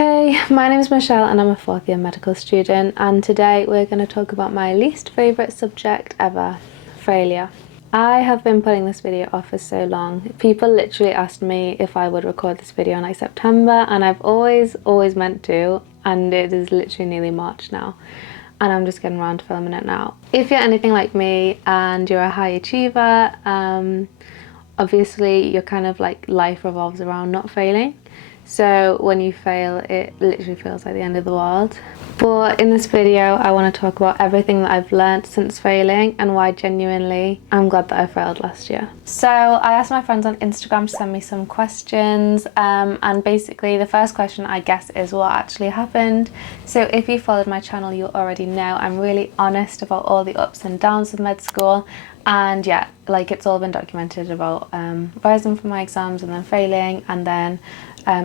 Hey, my name is Michelle and I'm a fourth year medical student, and today we're going to talk about my least favourite subject ever, failure. I have been putting this video off for so long. People literally asked me if I would record this video in like September, and I've always meant to, and it is literally nearly March now. And I'm just getting around to filming it now. If you're anything like me and you're a high achiever, obviously your kind of like life revolves around not failing. So when you fail, it literally feels like the end of the world. But in this video, I want to talk about everything that I've learned since failing and why genuinely I'm glad that I failed last year. So I asked my friends on Instagram to send me some questions, and basically the first question, I guess, is what actually happened. So if you followed my channel, you already know I'm really honest about all the ups and downs of med school. And yeah, like it's all been documented about revising for my exams and then failing, and then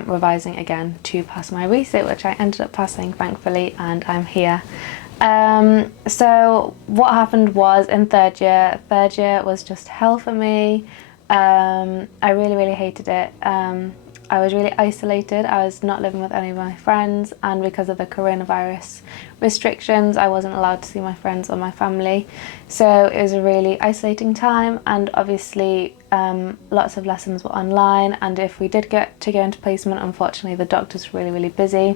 revising again to pass my resit, which I ended up passing thankfully, and I'm here. So what happened was in third year was just hell for me. I really hated it. I was really isolated. I was not living with any of my friends, and because of the coronavirus restrictions, I wasn't allowed to see my friends or my family. So it was a really isolating time, and obviously lots of lessons were online, and if we did get to go into placement, unfortunately the doctors were really busy.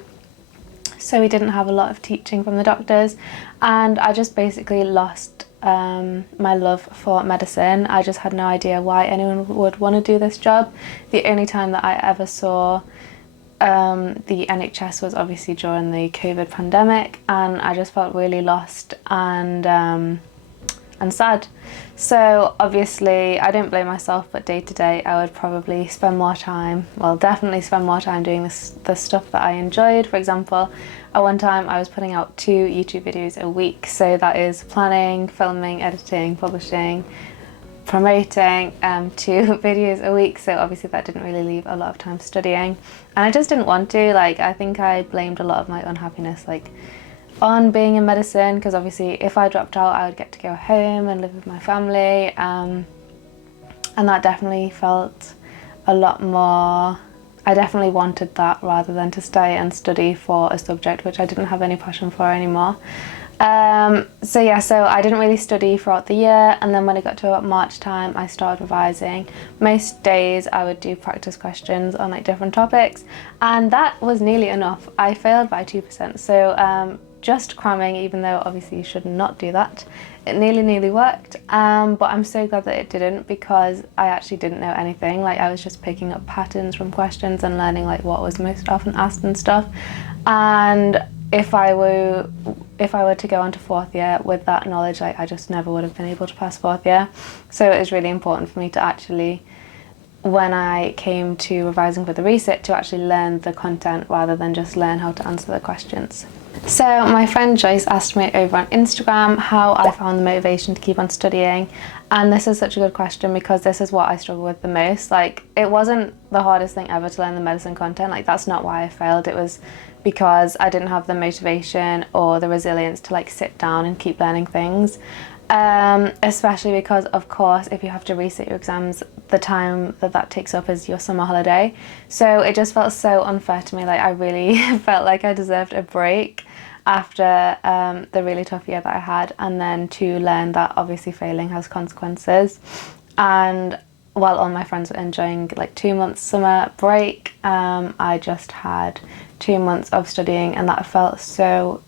So we didn't have a lot of teaching from the doctors, and I just basically lost my love for medicine. I just had no idea why anyone would want to do this job. The only time that I ever saw the NHS was obviously during the COVID pandemic, and I just felt really lost and sad. So obviously I don't blame myself, but day to day I would probably spend more time, well definitely spend more time doing the stuff that I enjoyed. For example, at one time I was putting out 2 YouTube videos a week, so that is planning, filming, editing, publishing, promoting 2 videos a week. So obviously that didn't really leave a lot of time studying, and I just didn't want to. Like, I think I blamed a lot of my unhappiness on being in medicine, because obviously if I dropped out I would get to go home and live with my family, and that definitely felt a lot more, I definitely wanted that rather than to stay and study for a subject which I didn't have any passion for anymore. So I didn't really study throughout the year, and then when it got to about March time I started revising. Most days I would do practice questions on like different topics, and that was nearly enough. I failed by 2%, so just cramming, even though obviously you should not do that, it nearly worked, but I'm so glad that it didn't, because I actually didn't know anything. Like, I was just picking up patterns from questions and learning like what was most often asked and stuff. And if I were to go on to fourth year with that knowledge, like, I just never would have been able to pass fourth year. So it was really important for me to actually, when I came to revising for the resit, to actually learn the content rather than just learn how to answer the questions. So my friend Joyce asked me over on Instagram how I found the motivation to keep on studying, and this is such a good question because this is what I struggle with the most. Like, it wasn't the hardest thing ever to learn the medicine content, like that's not why I failed. It was because I didn't have the motivation or the resilience to like sit down and keep learning things. Especially because, of course, if you have to resit your exams, the time that takes up is your summer holiday. So it just felt so unfair to me. Like, I really felt like I deserved a break after the really tough year that I had, and then to learn that obviously failing has consequences. And while all my friends were enjoying like 2 months summer break, I just had 2 months of studying, and that felt so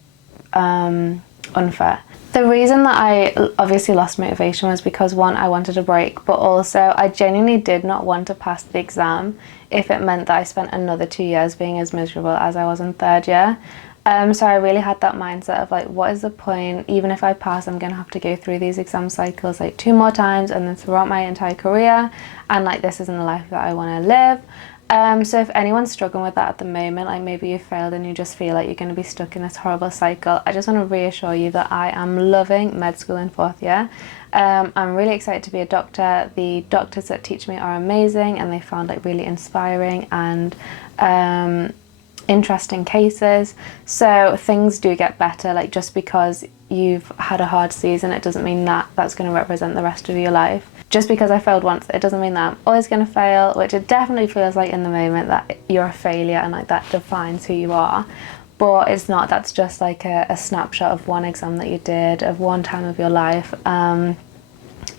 unfair. The reason that I obviously lost motivation was because, one, I wanted a break, but also I genuinely did not want to pass the exam if it meant that I spent another 2 years being as miserable as I was in third year. So I really had that mindset of like, what is the point? Even if I pass, I'm gonna have to go through these exam cycles like 2 more times, and then throughout my entire career, and like, this isn't the life that I want to live. So if anyone's struggling with that at the moment, like maybe you failed and you just feel like you're going to be stuck in this horrible cycle, I just want to reassure you that I am loving med school in fourth year. I'm really excited to be a doctor. The doctors that teach me are amazing, and they found like really inspiring and interesting cases. So things do get better. Like, just because you've had a hard season, it doesn't mean that that's going to represent the rest of your life. just because I failed once, it doesn't mean that I'm always going to fail, which it definitely feels like in the moment that you're a failure and like that defines who you are. But it's not. That's just like a snapshot of one exam that you did, of one time of your life.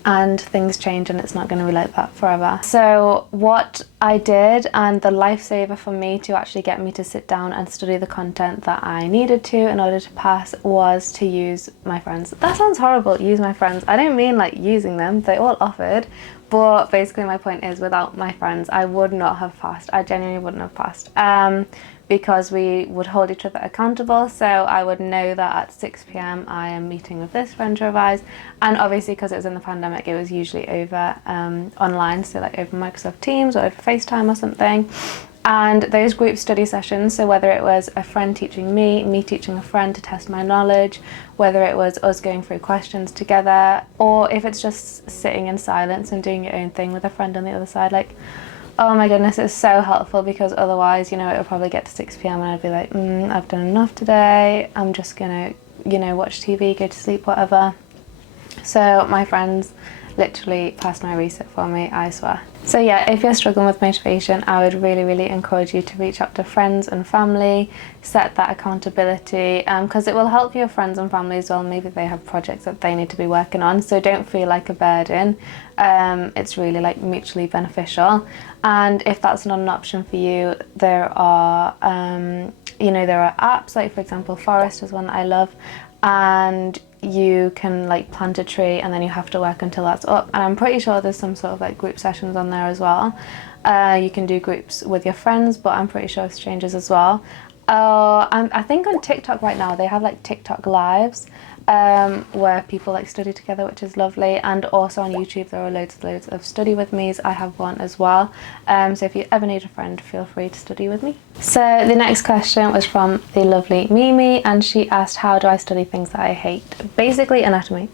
And things change and it's not going to be like that forever. So what I did, and the lifesaver for me to actually get me to sit down and study the content that I needed to in order to pass, was to use my friends. That sounds horrible, use my friends. I don't mean like using them, they all offered, but basically my point is, without my friends I would not have passed. I genuinely wouldn't have passed. Because we would hold each other accountable, so I would know that at 6 p.m. I am meeting with this friend to revise, and obviously because it was in the pandemic it was usually over online, so like over Microsoft Teams or over FaceTime or something. And those group study sessions, so whether it was a friend teaching me teaching a friend to test my knowledge, whether it was us going through questions together, or if it's just sitting in silence and doing your own thing with a friend on the other side, like, oh my goodness, it's so helpful, because otherwise, you know, it'll probably get to 6 p.m. and I'd be like, I've done enough today, I'm just gonna, you know, watch TV, go to sleep, whatever. So my friends literally passed my reset for me, I swear. So yeah, if you're struggling with motivation, I would really encourage you to reach out to friends and family, set that accountability, because it will help your friends and family as well. Maybe they have projects that they need to be working on, so don't feel like a burden. It's really like mutually beneficial. And if that's not an option for you, there are you know, there are apps, like for example Forest is one that I love, and you can like plant a tree and then you have to work until that's up, and I'm pretty sure there's some sort of like group sessions on there as well. You can do groups with your friends, but I'm pretty sure strangers as well. I think on TikTok right now they have like TikTok lives where people like study together, which is lovely. And also on YouTube there are loads of study with me's. I have one as well, so if you ever need a friend, feel free to study with me. So the next question was from the lovely Mimi, and she asked, how do I study things that I hate? Basically anatomy.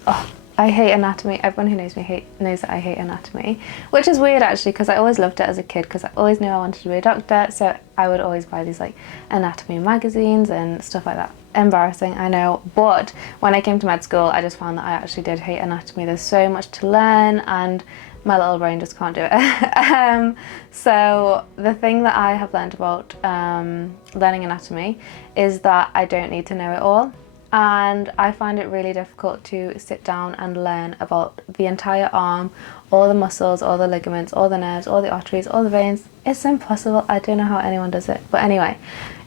I hate anatomy. Everyone who knows me knows that I hate anatomy, which is weird actually, because I always loved it as a kid, because I always knew I wanted to be a doctor, so I would always buy these like anatomy magazines and stuff like that. Embarrassing, I know, but when I came to med school I just found that I actually did hate anatomy. There's so much to learn and my little brain just can't do it. So the thing that I have learned about learning anatomy is that I don't need to know it all. And I find it really difficult to sit down and learn about the entire arm, all the muscles, all the ligaments, all the nerves, all the arteries, all the veins. It's impossible. I don't know how anyone does it. But anyway,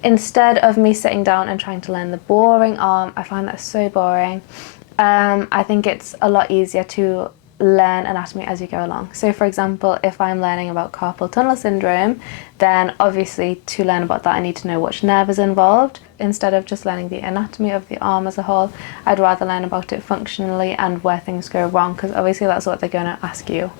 instead of me sitting down and trying to learn the boring arm, I find that so boring. I think it's a lot easier to learn anatomy as you go along. So for example, if I'm learning about carpal tunnel syndrome, then obviously to learn about that I need to know which nerve is involved. Instead of just learning the anatomy of the arm as a whole, I'd rather learn about it functionally and where things go wrong, because obviously that's what they're going to ask you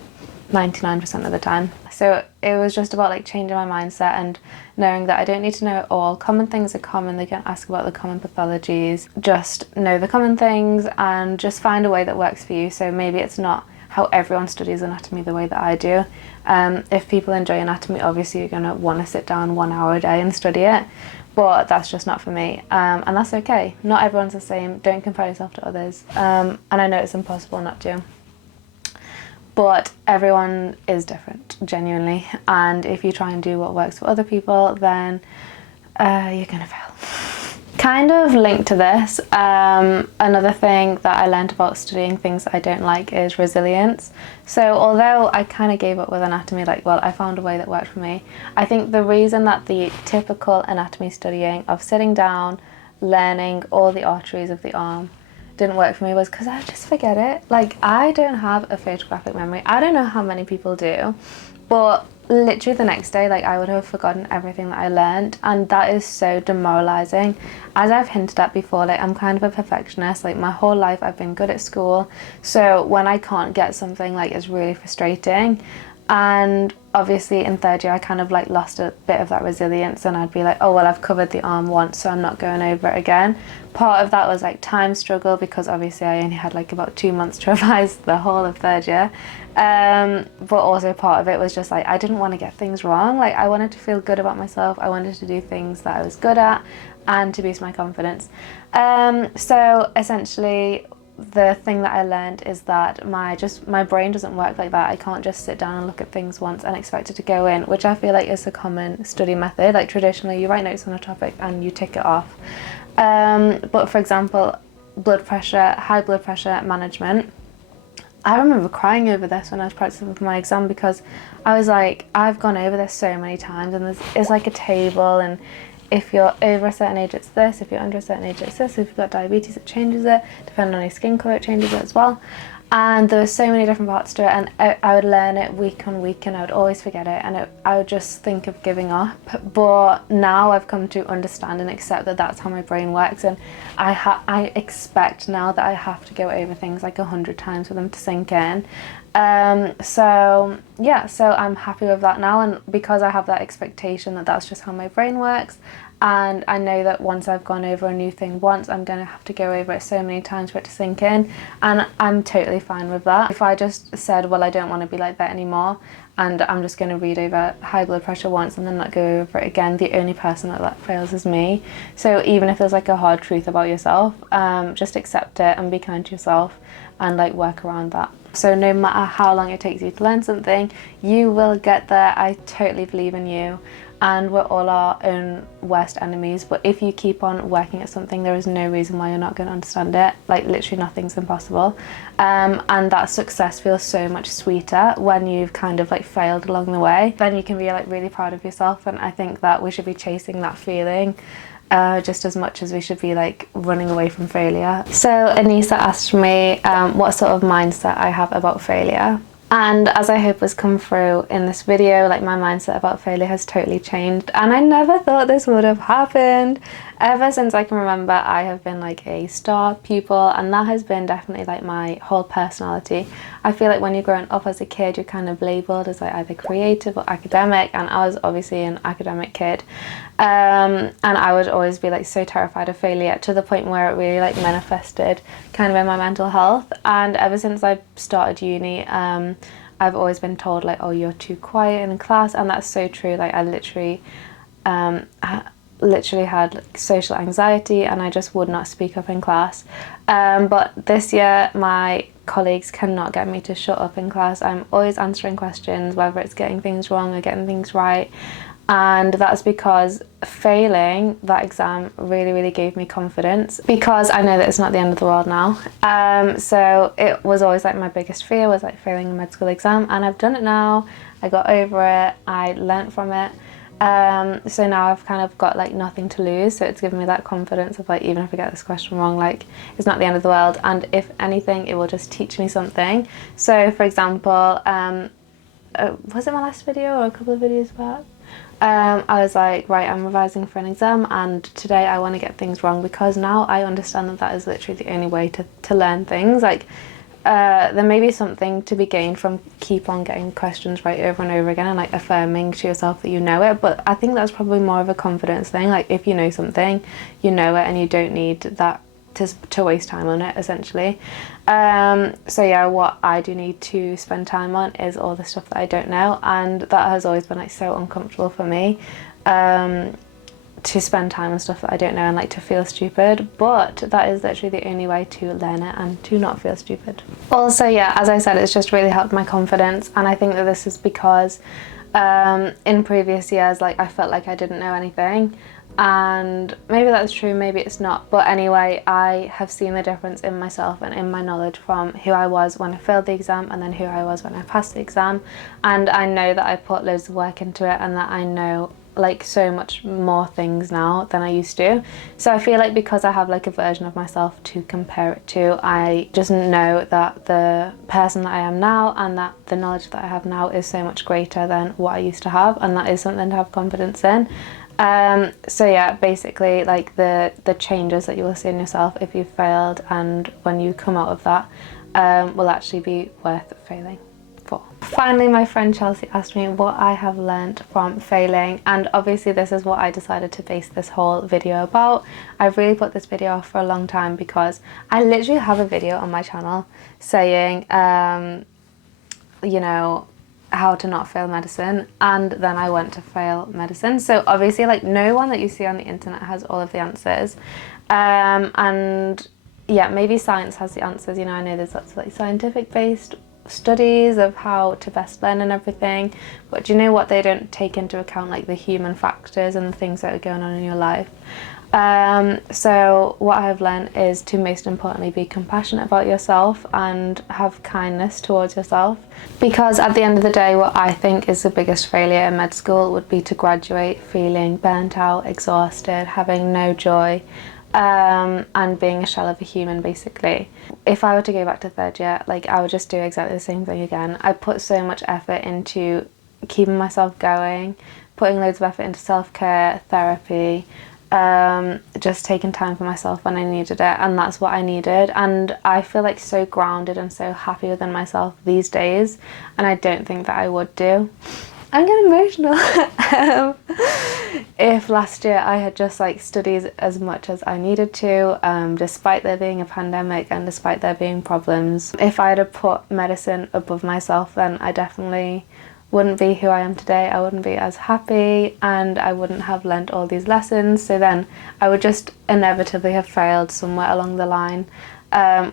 99% of the time. So it was just about like changing my mindset and knowing that I don't need to know it all. Common things are common, they can ask about the common pathologies. Just know the common things and just find a way that works for you. So maybe it's not how everyone studies anatomy the way that I do. If people enjoy anatomy, obviously you're going to want to sit down 1 hour a day and study it, but that's just not for me, and that's okay. Not everyone's the same. Don't compare yourself to others, and I know it's impossible not to, but everyone is different, genuinely, and if you try and do what works for other people, then you're gonna fail. Kind of linked to this, another thing that I learned about studying things that I don't like is resilience. So although I kind of gave up with anatomy, like, well, I found a way that worked for me. I think the reason that the typical anatomy studying of sitting down, learning all the arteries of the arm didn't work for me was because I just forget it. Like, I don't have a photographic memory. I don't know how many people do, but literally the next day, like, I would have forgotten everything that I learned, and that is so demoralizing. As I've hinted at before, like, I'm kind of a perfectionist. Like, my whole life I've been good at school, so when I can't get something, like, it's really frustrating. And obviously in third year I kind of like lost a bit of that resilience, and I'd be like, oh well, I've covered the arm once, so I'm not going over it again. Part of that was like time struggle, because obviously I only had like about 2 months to revise the whole of third year, but also part of it was just like I didn't want to get things wrong. Like, I wanted to feel good about myself, I wanted to do things that I was good at and to boost my confidence. So essentially the thing that I learned is that my brain doesn't work like that. I can't just sit down and look at things once and expect it to go in, which I feel like is a common study method. Like traditionally you write notes on a topic and you tick it off. But for example, high blood pressure management, I remember crying over this when I was practicing for my exam, because I was like, I've gone over this so many times, and it's like a table, and if you're over a certain age it's this, if you're under a certain age it's this, if you've got diabetes it changes it, depending on your skin colour it changes it as well. And there were so many different parts to it, and I would learn it week on week and I would always forget it, and I would just think of giving up. But now I've come to understand and accept that that's how my brain works, and I expect now that I have to go over things like 100 times for them to sink in. So I'm happy with that now, and because I have that expectation that that's just how my brain works, and I know that once I've gone over a new thing once, I'm going to have to go over it so many times for it to sink in, and I'm totally fine with that. If I just said, well, I don't want to be like that anymore, and I'm just going to read over high blood pressure once and then not go over it again, the only person that fails is me. So even if there's like a hard truth about yourself, just accept it and be kind to yourself and like work around that. So no matter how long it takes you to learn something, you will get there. I totally believe in you, and we're all our own worst enemies. But if you keep on working at something, there is no reason why you're not going to understand it. Like literally nothing's impossible. And that success feels so much sweeter when you've kind of like failed along the way. Then you can be like really proud of yourself, and I think that we should be chasing that feeling just as much as we should be like running away from failure. So Anissa asked me what sort of mindset I have about failure. And as I hope has come through in this video, like my mindset about failure has totally changed, and I never thought this would have happened. Ever since I can remember, I have been like a star pupil, and that has been definitely like my whole personality. I feel like when you're growing up as a kid, you're kind of labelled as like either creative or academic, and I was obviously an academic kid. And I would always be like so terrified of failure, to the point where it really like manifested kind of in my mental health. And ever since I started uni, I've always been told like, oh, you're too quiet in class, and that's so true. Like I literally had like social anxiety, and I just would not speak up in class. But this year my colleagues cannot get me to shut up in class. I'm always answering questions, whether it's getting things wrong or getting things right. And that's because failing that exam really gave me confidence, because I know that it's not the end of the world now. So it was always like my biggest fear was like failing a med school exam, and I've done it now. I got over it, I learnt from it. So now I've kind of got like nothing to lose, so it's given me that confidence of like, even if I get this question wrong, like it's not the end of the world, and if anything it will just teach me something. So for example, was it my last video or a couple of videos back? I was like, right, I'm revising for an exam, and today I want to get things wrong, because now I understand that that is literally the only way to learn things. Like there may be something to be gained from keep on getting questions right over and over again, and like affirming to yourself that you know it, but I think that's probably more of a confidence thing. Like if you know something, you know it, and you don't need that to waste time on it, essentially. So yeah, what I do need to spend time on is all the stuff that I don't know, and that has always been like so uncomfortable for me, to spend time on stuff that I don't know and like to feel stupid, but that is literally the only way to learn it and to not feel stupid. Also, yeah, as I said, it's just really helped my confidence, and I think that this is because in previous years, like I felt like I didn't know anything, and maybe that's true, maybe it's not, but anyway, I have seen the difference in myself and in my knowledge from who I was when I failed the exam and then who I was when I passed the exam, and I know that I put loads of work into it, and that I know like so much more things now than I used to. So I feel like because I have like a version of myself to compare it to, I just know that the person that I am now and that the knowledge that I have now is so much greater than what I used to have, and that is something to have confidence in. So yeah, basically like the changes that you will see in yourself if you failed, and when you come out of that, will actually be worth failing for. Finally, my friend Chelsea asked me what I have learned from failing, and obviously this is what I decided to base this whole video about. I've really put this video off for a long time because I literally have a video on my channel saying, you know, how to not fail medicine, and then I went to fail medicine. So obviously like no one that you see on the internet has all of the answers, and yeah, maybe science has the answers. You know, I know there's lots of like scientific based studies of how to best learn and everything, but do you know what, they don't take into account like the human factors and the things that are going on in your life. So what I've learned is to most importantly be compassionate about yourself and have kindness towards yourself, because at the end of the day, what I think is the biggest failure in med school would be to graduate feeling burnt out, exhausted, having no joy, and being a shell of a human, basically. If I were to go back to third year, like, I would just do exactly the same thing again. I put so much effort into keeping myself going, putting loads of effort into self-care, therapy, just taking time for myself when I needed it, and that's what I needed. And I feel like so grounded and so happy within myself these days, and I don't think that I would do. I'm getting emotional. If last year I had just like studied as much as I needed to, despite there being a pandemic and despite there being problems, if I had put medicine above myself, then I definitely wouldn't be who I am today. I wouldn't be as happy, and I wouldn't have learnt all these lessons. So then I would just inevitably have failed somewhere along the line,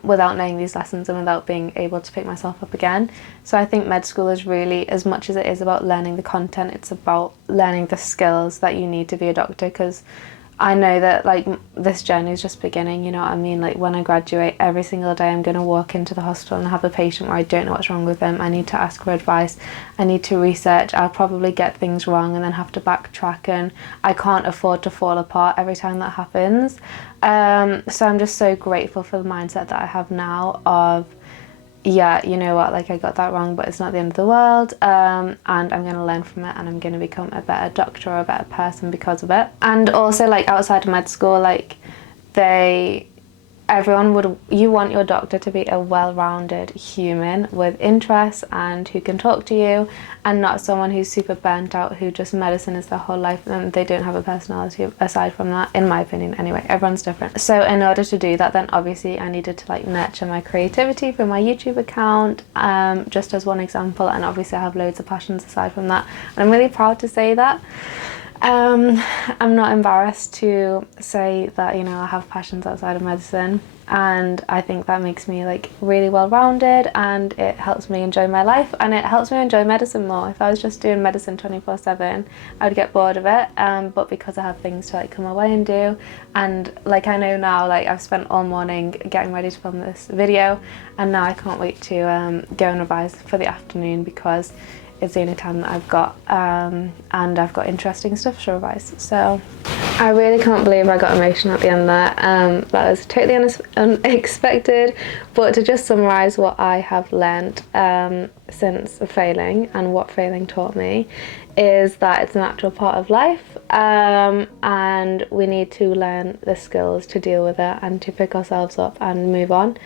without knowing these lessons and without being able to pick myself up again. So I think med school is really, as much as it is about learning the content, it's about learning the skills that you need to be a doctor, because I know that like this journey is just beginning, you know what I mean? Like when I graduate, every single day I'm going to walk into the hospital and have a patient where I don't know what's wrong with them. I need to ask for advice, I need to research, I'll probably get things wrong and then have to backtrack, and I can't afford to fall apart every time that happens. So I'm just so grateful for the mindset that I have now of, yeah, you know what, like I got that wrong, but it's not the end of the world, and I'm going to learn from it, and I'm going to become a better doctor or a better person because of it. And also, like, outside of med school, like, you want your doctor to be a well-rounded human with interests and who can talk to you, and not someone who's super burnt out, who just medicine is their whole life and they don't have a personality aside from that, in my opinion anyway. Everyone's different. So in order to do that, then obviously I needed to like nurture my creativity through my YouTube account, just as one example, and obviously I have loads of passions aside from that, and I'm really proud to say that. I'm not embarrassed to say that, you know, I have passions outside of medicine, and I think that makes me like really well-rounded, and it helps me enjoy my life, and it helps me enjoy medicine more. If I was just doing medicine 24/7, I would get bored of it, but because I have things to like come away and do, and like I know now, like I've spent all morning getting ready to film this video, and now I can't wait to go and revise for the afternoon, because it's the only time that I've got, and I've got interesting stuff to revise. So I really can't believe I got emotional at the end there. That was totally unexpected, but to just summarise what I have learnt since failing and what failing taught me is that it's a natural part of life, and we need to learn the skills to deal with it and to pick ourselves up and move on.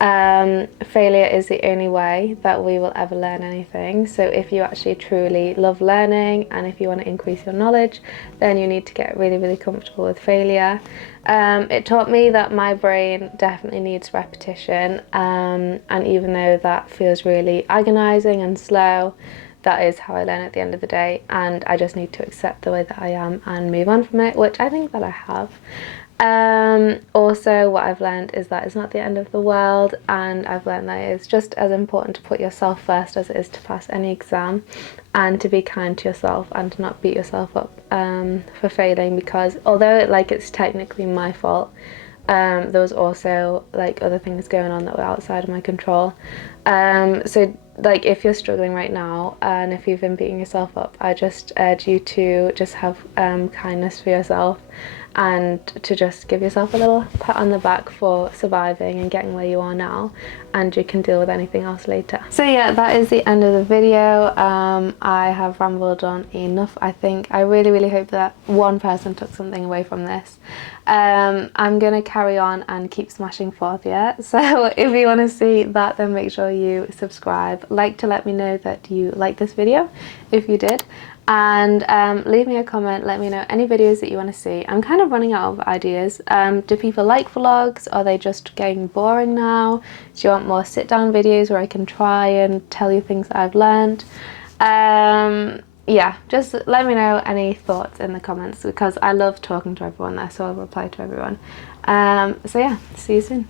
Failure is the only way that we will ever learn anything. So if you actually truly love learning and if you want to increase your knowledge, then you need to get really, really comfortable with failure. It taught me that my brain definitely needs repetition, and even though that feels really agonizing and slow, that is how I learn at the end of the day, and I just need to accept the way that I am and move on from it, which I think that I have. Also, what I've learned is that it's not the end of the world, and I've learned that it's just as important to put yourself first as it is to pass any exam, and to be kind to yourself and to not beat yourself up for failing, because although it's technically my fault, there was also like other things going on that were outside of my control. So like if you're struggling right now and if you've been beating yourself up, I just urge you to just have kindness for yourself, and to just give yourself a little pat on the back for surviving and getting where you are now, and you can deal with anything else later. So yeah, that is the end of the video. I have rambled on enough, I think. I really hope that one person took something away from this. I'm gonna carry on and keep smashing fourth year, so if you want to see that, then make sure you subscribe, like to let me know that you like this video if you did, and leave me a comment, let me know any videos that you want to see. I'm kind of running out of ideas. Do people like vlogs? Are they just getting boring now? Do you want more sit down videos where I can try and tell you things that I've learned? Yeah, just let me know any thoughts in the comments, because I love talking to everyone there, so I'll reply to everyone. So yeah, see you soon.